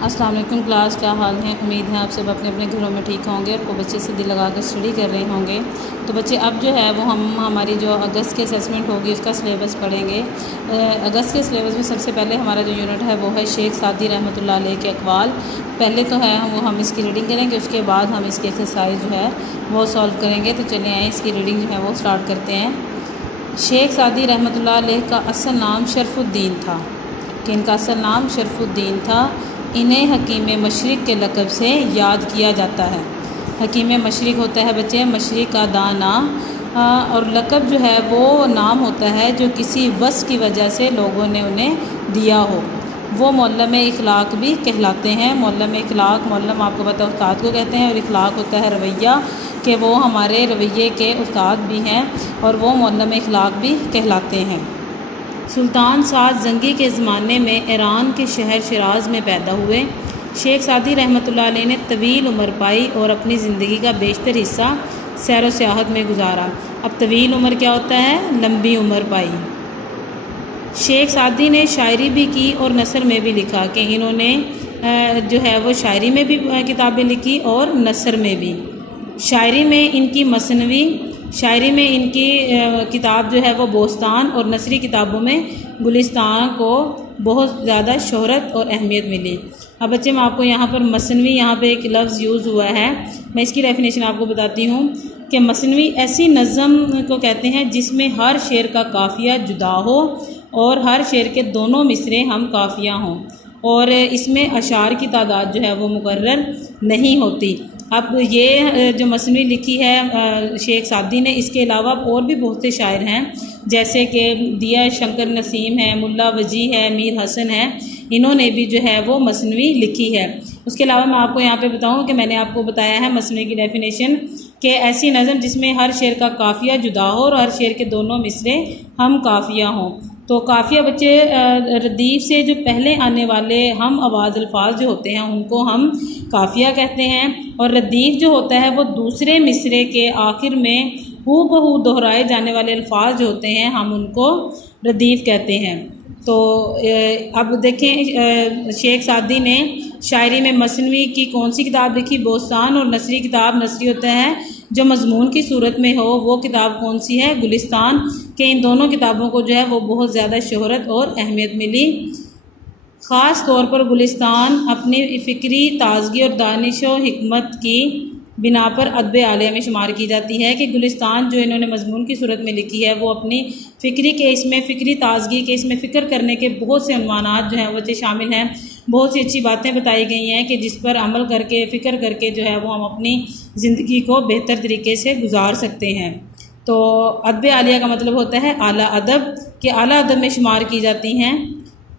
अस्सलाम वालेकुम क्लास, क्या हाल है। उम्मीद है आप सब अपने अपने घरों में ठीक होंगे और बच्चे से दिल लगा कर स्टडी कर रहे होंगे। तो बच्चे अब जो है वो हम हमारी जो अगस्त की असेसमेंट होगी उसका सिलेबस पढ़ेंगे। अगस्त के सिलेबस में सबसे पहले हमारा जो यूनिट है वो है शेख सादी रहमतुल्लाह अलैह के अक़वाल। पहले तो है वो हम इसकी रीडिंग करेंगे, उसके बाद हम इसकी एक्सरसाइज जो है वो सॉल्व करेंगे। तो चले आए इसकी रीडिंग जो है वो स्टार्ट करते हैं। शेख सादी रहमतुल्लाह अलैह का असल नाम शरफुद्दीन था, कि इनका असल नाम शरफुद्दीन था। इन्हें हकीम मशरिक़ के लक़ब से याद किया जाता है। हकीम मशरिक़ होता है बच्चे मशरिक़ का दाना, और लक़ब जो है वो नाम होता है जो किसी वस्फ़ की वजह से लोगों ने उन्हें दिया हो। वो मुअल्लिम इखलाक़ भी कहलाते हैं। मुअल्लिम इखलाक़, मुअल्लिम आपको पता है उस्ताद को कहते हैं, और इखलाक़ होता है रवैया, कि वो हमारे रवैये के उस्ताद भी हैं और वो मुअल्लिम इखलाक़ भी कहलाते हैं। सुल्तान साद जंगी के ज़माने में ईरान के शहर शिराज़ में पैदा हुए। शेख सादी रहमतुल्लाह अलैह ने तवील उम्र पाई और अपनी ज़िंदगी का बेशतर हिस्सा सैर व सियाहत में गुजारा। अब तवील उम्र क्या होता है? लंबी उम्र पाई। शेख सादी ने शायरी भी की और नसर में भी लिखा, कि इन्होंने जो है वो शायरी में भी किताबें लिखी और नसर में भी। शायरी में इनकी मसनवी, शायरी में इनकी किताब जो है वो बोस्तान, और नसरी किताबों में गुलिस्तान को बहुत ज़्यादा शोहरत और अहमियत मिली। अब बच्चे मैं आपको यहाँ पर मसनवी, यहाँ पे एक लफ्ज़ यूज़ हुआ है, मैं इसकी डेफिनेशन आपको बताती हूँ कि मसनवी ऐसी नज़म को कहते हैं जिसमें हर शेर का काफ़िया जुदा हो और हर शेर के दोनों मिसरे हम काफ़िया हों, और इसमें अशार की तादाद जो है वो मुकर्रर नहीं होती। अब ये जो मसनवी लिखी है शेख सादी ने, इसके अलावा और भी बहुत से शायर हैं, जैसे कि दिया शंकर नसीम है, मुल्ला वजी है, मीर हसन है, इन्होंने भी जो है वो मसनवी लिखी है। उसके अलावा मैं आपको यहाँ पे बताऊँ कि मैंने आपको बताया है मसनवी की डेफिनेशन, कि ऐसी नज़म जिसमें हर शेर का काफ़िया जुदा हो और हर शेर के दोनों मिसरे हम काफ़िया हों। तो काफ़िया बच्चे रदीफ़ से जो पहले आने वाले हम आवाज़ अल्फाज जो होते हैं उनको हम काफ़िया कहते हैं, और रदीफ़ जो होता है वो दूसरे मिसरे के आखिर में हू बहू दोहराए जाने वाले अल्फाज जो होते हैं हम उनको रदीफ़ कहते हैं। तो अब देखें शेख सादी ने शायरी में मसनवी की कौन सी किताब लिखी? बोस्तान। और नसरी किताब, नसरी होता है जो मजमून की सूरत में हो, वो किताब कौन सी है? गुलिस्तान। के इन दोनों किताबों को जो है वो बहुत ज़्यादा शोहरत और अहमियत मिली। ख़ास तौर पर गुलिस्तान अपनी फ़िक्री ताज़गी और दानिश व हिकमत की बिना पर अदब आलिया में शुमार की जाती है। कि गुलिस्तान जो इन्होंने मजमून की सूरत में लिखी है वो अपनी फ़िक्री ताज़गी के इसमें फ़िक्र करने के बहुत से अनुमानात जो हैं वो शामिल हैं। बहुत सी अच्छी बातें बताई गई हैं कि जिस पर अमल करके फ़िक्र करके जो है वो हम अपनी ज़िंदगी को बेहतर तरीके से गुजार सकते हैं। तो अदब आलिया का मतलब होता है आला अदब, कि आला अदब में शुमार की जाती हैं।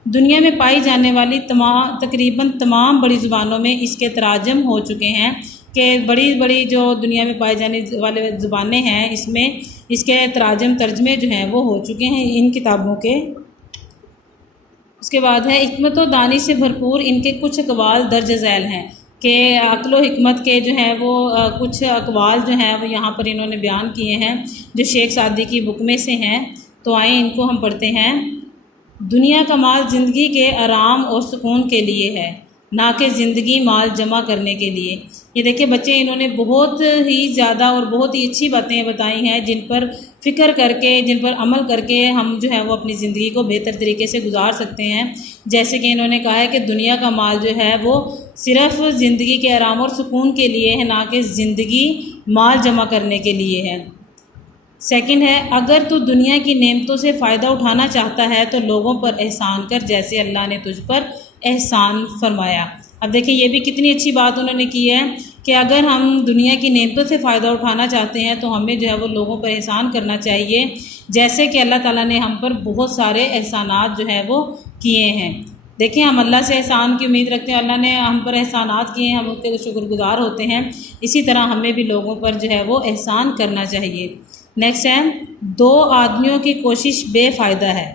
दुनिया में पाई जाने वाली तकरीबन तमाम बड़ी ज़ुबानों में इसके तराजम हो चुके हैं, कि बड़ी बड़ी जो दुनिया में पाई जाने वाले ज़ुबानें हैं इसमें इसके तराजम तर्जमे जो हैं वो हो चुके हैं इन किताबों के। उसके बाद है हिकमत व दानिश से भरपूर इनके कुछ अक़वाल दर्ज झैल हैं, कि अक़ल व हिकमत के जो हैं वो कुछ अक़वाल जो हैं वो यहाँ पर इन्होंने बयान किए हैं जो शेख सादी की बुक में से हैं। तो आए इनको हम पढ़ते हैं। दुनिया का माल ज़िंदगी के आराम और सुकून के लिए है, ना कि ज़िंदगी माल जमा करने के लिए। ये देखिए बच्चे, इन्होंने बहुत ही ज़्यादा और बहुत ही अच्छी बातें बताई हैं जिन पर फ़िक्र करके, जिन पर अमल करके हम जो है वो अपनी ज़िंदगी को बेहतर तरीके से गुजार सकते हैं। जैसे कि इन्होंने कहा है कि दुनिया का माल जो है वो सिर्फ़ ज़िंदगी के आराम और सुकून के लिए है, ना कि ज़िंदगी माल जमा करने के लिए है। सेकंड है, अगर तू दुनिया की नेमतों से फ़ायदा उठाना चाहता है तो लोगों पर एहसान कर जैसे अल्लाह ने तुझ पर एहसान फरमाया। अब देखिए ये भी कितनी अच्छी बात उन्होंने की है, कि अगर हम दुनिया की नेमतों से फ़ायदा उठाना चाहते हैं तो हमें जो है वो लोगों पर एहसान करना चाहिए, जैसे कि अल्लाह ताला ने हम पर बहुत सारे एहसानात जो है वो किए हैं। देखिए हम अल्लाह से एहसान की उम्मीद रखते हैं, अल्लाह ने हम पर एहसानात किए हैं, हम उसके शुक्रगुजार होते हैं। इसी तरह हमें भी लोगों पर जो है वो एहसान करना चाहिए। नेक्स्ट है, दो आदमियों की कोशिश बेफ़ायदा है,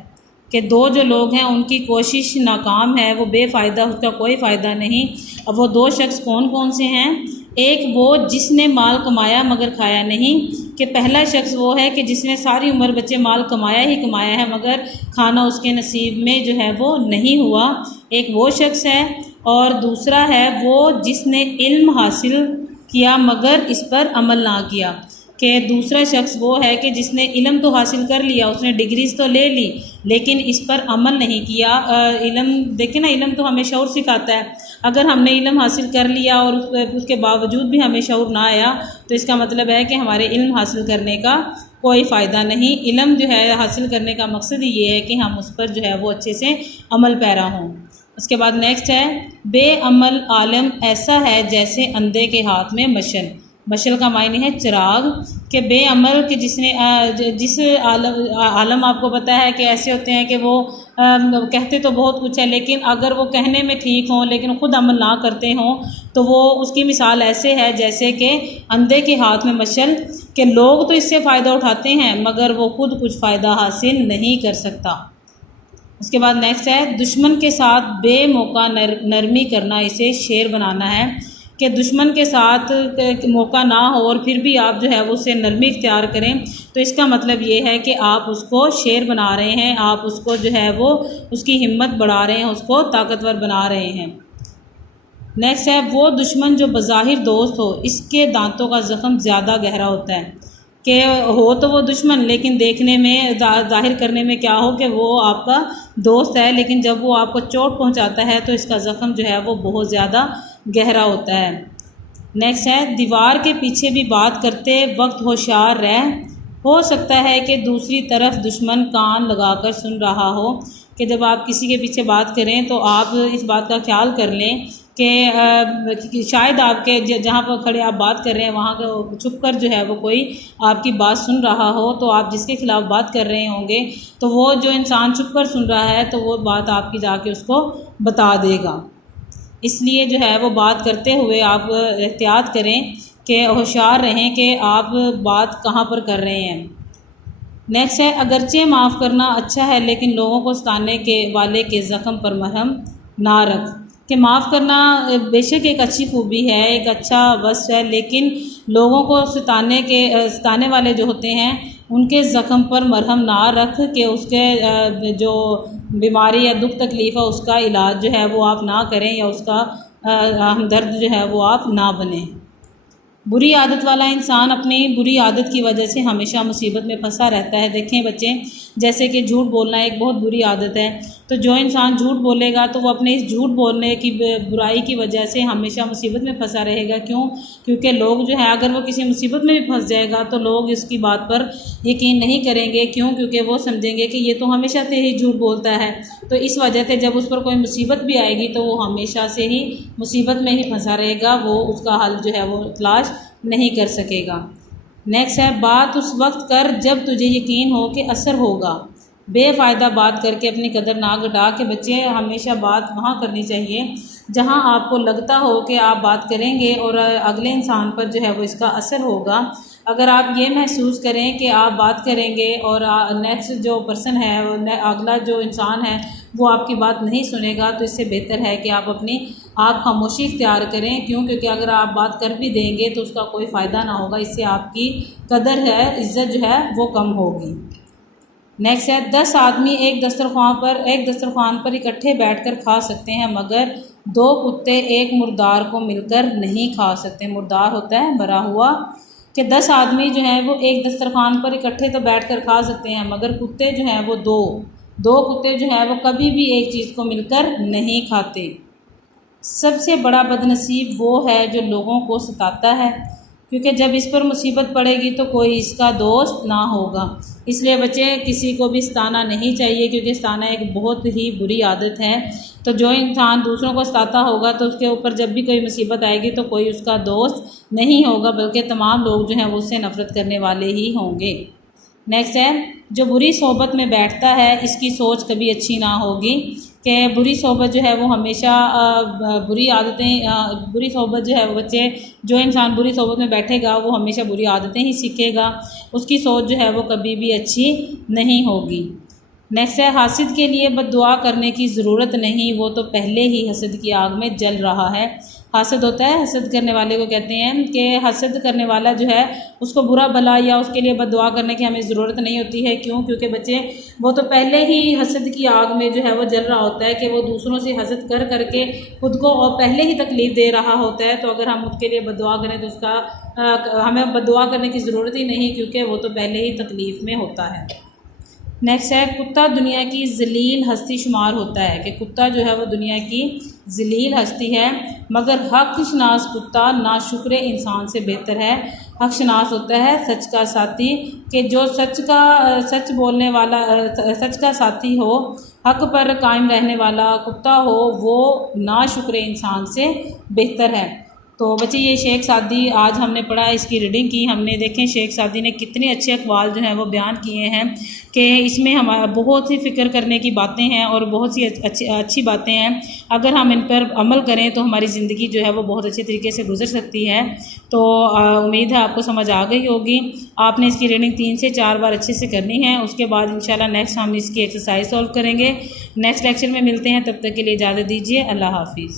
कि दो जो लोग हैं उनकी कोशिश नाकाम है, वो बेफ़ायदा, उसका कोई फ़ायदा नहीं। अब वो दो शख्स कौन कौन से हैं? एक वो जिसने माल कमाया मगर खाया नहीं, कि पहला शख्स वो है कि जिसने सारी उम्र बच्चे माल कमाया ही कमाया है मगर खाना उसके नसीब में जो है वो नहीं हुआ, एक वो शख्स है। और दूसरा है वो जिसने इल्म हासिल किया मगर इस पर अमल ना किया, कि दूसरा शख्स वो है कि जिसने इल्म तो हासिल कर लिया, उसने डिग्रीज तो ले ली, लेकिन इस पर अमल नहीं किया। इल्म देखें ना, इल्म तो हमें शऊर सिखाता है। अगर हमने इल्म हासिल कर लिया और उसके बावजूद भी हमें शऊर ना आया तो इसका मतलब है कि हमारे इल्म हासिल करने का कोई फ़ायदा नहीं। इल्म जो है हासिल करने का मकसद ही ये है कि हम उस पर जो है वो अच्छे से अमल पैरा हों। उसके बाद नेक्स्ट है, बेअमल आलम ऐसा है जैसे अंधे के हाथ में मशल। मशल का मायने है चिराग, के बेअमल के जिसने जिस आलम आपको पता है कि ऐसे होते हैं कि वो कहते तो बहुत कुछ है, लेकिन अगर वो कहने में ठीक हों लेकिन ख़ुद अमल ना करते हों तो वो उसकी मिसाल ऐसे है जैसे कि अंधे के हाथ में मशल, के लोग तो इससे फ़ायदा उठाते हैं मगर वो खुद कुछ फ़ायदा हासिल नहीं कर सकता। उसके बाद नेक्स्ट है, दुश्मन के साथ बेमौका नरमी करना इसे शेर बनाना है, कि दुश्मन के साथ मौका ना हो और फिर भी आप जो है वो उससे नरमी इख्तियार करें तो इसका मतलब ये है कि आप उसको शेर बना रहे हैं, आप उसको जो है वो उसकी हिम्मत बढ़ा रहे हैं, उसको ताकतवर बना रहे हैं। नेक्स्ट है, वो दुश्मन जो बज़ाहिर दोस्त हो इसके दांतों का ज़ख़म ज़्यादा गहरा होता है, कि हो तो वो दुश्मन लेकिन देखने में ज़ाहिर करने में क्या हो कि वो आपका दोस्त है, लेकिन जब वो आपको चोट पहुंचाता है तो इसका ज़ख़म जो है वो बहुत ज़्यादा गहरा होता है। नेक्स्ट है, दीवार के पीछे भी बात करते वक्त होशियार रह, हो सकता है कि दूसरी तरफ दुश्मन कान लगाकर सुन रहा हो, कि जब आप किसी के पीछे बात करें तो आप इस बात का ख्याल कर लें कि शायद आपके जहाँ पर खड़े आप बात कर रहे हैं वहाँ का छुप कर जो है वो कोई आपकी बात सुन रहा हो, तो आप जिसके खिलाफ़ बात कर रहे होंगे तो वो जो इंसान छुप कर सुन रहा है तो वो बात आपकी जाके उसको बता देगा। इसलिए जो है वो बात करते हुए आप एहतियात करें कि होशियार रहें कि आप बात कहाँ पर कर रहे हैं। नेक्स्ट है, अगरचे माफ़ करना अच्छा है लेकिन लोगों को सताने के वाले के ज़ख़म पर मरहम ना रख, कि माफ़ करना बेशक एक अच्छी खूबी है, एक अच्छा वस्फ़ है, लेकिन लोगों को सताने वाले जो होते हैं उनके ज़ख़म पर मरहम ना रख, कि उसके जो बीमारी या दुख तकलीफ़ है उसका इलाज जो है वो आप ना करें या उसका हमदर्द जो है वो आप ना बने। बुरी आदत वाला इंसान अपनी बुरी आदत की वजह से हमेशा मुसीबत में फंसा रहता है। देखें बच्चे, जैसे कि झूठ बोलना एक बहुत बुरी आदत है, तो जो इंसान झूठ बोलेगा तो वो अपने इस झूठ बोलने की बुराई की वजह से हमेशा मुसीबत में फंसा रहेगा। क्यों? क्योंकि लोग जो है अगर वो किसी मुसीबत में भी फंस जाएगा तो लोग इसकी बात पर यकीन नहीं करेंगे। क्यों? क्योंकि वो समझेंगे कि ये तो हमेशा से ही झूठ बोलता है। तो इस वजह से जब उस पर कोई मुसीबत भी आएगी तो वो हमेशा से ही मुसीबत में ही फंसा रहेगा, वो उसका हल जो है वो तलाश नहीं कर सकेगा। नेक्स्ट है, बात उस वक्त कर जब तुझे यकीन हो कि असर होगा, बेफ़ायदा बात करके अपनी कदर ना घटा। के बच्चे हमेशा बात वहाँ करनी चाहिए जहाँ आपको लगता हो कि आप बात करेंगे और अगले इंसान पर जो है वो इसका असर होगा। अगर आप ये महसूस करें कि आप बात करेंगे और नेक्स्ट जो पर्सन है अगला जो इंसान है वो आपकी बात नहीं सुनेगा, तो इससे बेहतर है कि आप अपनी खामोशी इख्तियार करें। क्यों? क्योंकि अगर आप बात कर भी देंगे तो उसका कोई फ़ायदा ना होगा, इससे आपकी कदर है, इज़्ज़त जो है वो कम होगी। नेक्स्ट है, 10 आदमी एक दस्तरखान पर इकट्ठे बैठकर खा सकते हैं मगर 2 कुत्ते एक मुर्दार को मिलकर नहीं खा सकते। मुर्दार होता है मरा हुआ, कि 10 आदमी जो हैं वो एक दस्तरखान पर इकट्ठे तो बैठकर खा सकते हैं मगर कुत्ते जो हैं वो दो कुत्ते जो हैं वो कभी भी एक चीज़ को मिलकर नहीं खाते। सबसे बड़ा बदनसीब वो है जो लोगों को सताता है, क्योंकि जब इस पर मुसीबत पड़ेगी तो कोई इसका दोस्त ना होगा। इसलिए बच्चे किसी को भी सताना नहीं चाहिए, क्योंकि सताना एक बहुत ही बुरी आदत है। तो जो इंसान दूसरों को सताता होगा तो उसके ऊपर जब भी कोई मुसीबत आएगी तो कोई उसका दोस्त नहीं होगा, बल्कि तमाम लोग जो हैं वो उससे नफ़रत करने वाले ही होंगे। नेक्स्ट है, जो बुरी सोहबत में बैठता है इसकी सोच कभी अच्छी ना होगी, कि बुरी सोहबत जो है वो हमेशा बुरी सोहबत जो है वो बच्चे, जो इंसान बुरी सोहबत में बैठेगा वो हमेशा बुरी आदतें ही सीखेगा, उसकी सोच जो है वो कभी भी अच्छी नहीं होगी। नेक्स्ट है, हासिद के लिए बद्दुआ करने की ज़रूरत नहीं, वो तो पहले ही हसद की आग में जल रहा है। हासद होता है, हसद करने वाले को कहते हैं कि हसद करने वाला जो है उसको बुरा भला या उसके लिए बद्दुआ करने की हमें ज़रूरत नहीं होती है। क्यों? क्योंकि बच्चे वो तो पहले ही हसद की आग में जो है वो जल रहा होता है कि वो दूसरों से हसद कर करके खुद को और पहले ही तकलीफ़ दे रहा होता है। तो अगर हम उसके लिए बद्दुआ करें तो उसका हमें बद्दुआ करने की ज़रूरत ही नहीं, क्योंकि वो तो पहले ही तकलीफ़ में होता है। नेक्स्ट है, कुत्ता दुनिया की ज़लील हस्ती शुमार होता है, कि कुत्ता जो है वो दुनिया की ज़लील हस्ती है, मगर हक शनास कुत्ता नाशुक्र इंसान से बेहतर है। हक शनास होता है सच का साथी, कि जो सच बोलने वाला सच का साथी हो, हक पर कायम रहने वाला कुत्ता हो, वो नाशुक्र इंसान से बेहतर है। तो बच्चे ये शेख सादी आज हमने पढ़ा, इसकी रीडिंग की हमने। देखें शेख सादी ने कितने अच्छे अक़वाल जो हैं वो बयान किए हैं कि इसमें हमारा बहुत सी फ़िक्र करने की बातें हैं और बहुत सी अच्छी बातें हैं। अगर हम इन पर अमल करें तो हमारी ज़िंदगी जो है वो बहुत अच्छे तरीके से गुजर सकती है। तो उम्मीद है आपको समझ आ गई होगी। आपने इसकी रीडिंग 3 से 4 बार अच्छे से करनी है। उसके बाद इंशाल्लाह नेक्स्ट हम इसकी एक्सरसाइज सॉल्व करेंगे। नेक्स्ट लेक्चर में मिलते हैं, तब तक के लिए इजाज़त दीजिए। अल्लाह हाफिज़।